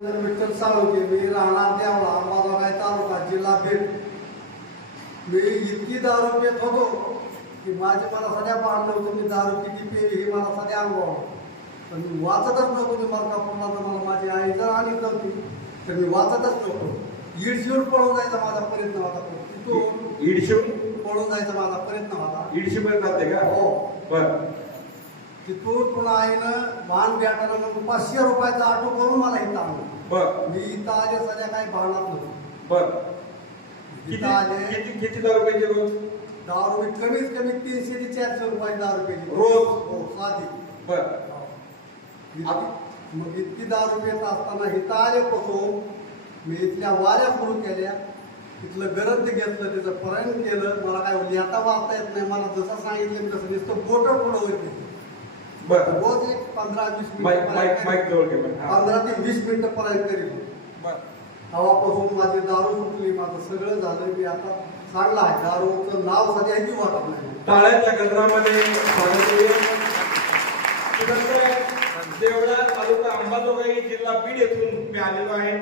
विठ्ठल साळुंखे, मी राहणार देवळा, अंबाजोगाई तालुका, जिल्हा बीड. मी इतकी दारू पित होतो की माझी मला सध्या भांडण होतं. मी दारू किती पिली ही मला सध्या अनुभव, पण मी वाचतच नव्हतो. मी मलकापूरला तर मला माझी आई जर आली नव्हती तर मी वाचतच नव्हतो. ईडशिवून पळून जायचा माझा प्रयत्न होता. तिथून ईडशिवून पळून जायचा माझा प्रयत्न होता. ईडशिवून जाते का? हो. बर. तिथून पुन्हा आईनं भान भेटायला मग 500 रुपयाचा ऑटो करून मला इथं आणलं. बर. मी इथं आले सध्या काही भांडत नव्हतो. बर. इथं आले किती दारू प्यायचे रोज? दारू कमीत कमी 300 ते 400 रुपये दारू पेली रोज? हो, साधी. बर. मग इतकी दारू पेत असताना इथं आल्यापासून मी इथल्या वाऱ्या सुरू केल्या. तिथलं गरज घेतलं, तिचं पर्यंत केलं. मला काय लिहिता वाचता येत नाही. मला जसं सांगितलं तसं नुसतं बोटं पुढं होते. बर. रोज एक 15-20 माईक जवळ घे. 15 ते 20 मिनिटं पर्यंत करीत. बर. तेव्हापासून माझी दारू सुटली. माझं सगळं झालं. मी आता चांगला आहे. दारूचं नाव सध्याही वाटत नाही. टाळ्याच्या गजरामध्ये देवळा तालुका अंबाजोगाई जिल्हा बीड येथून मी आलेलो आहे.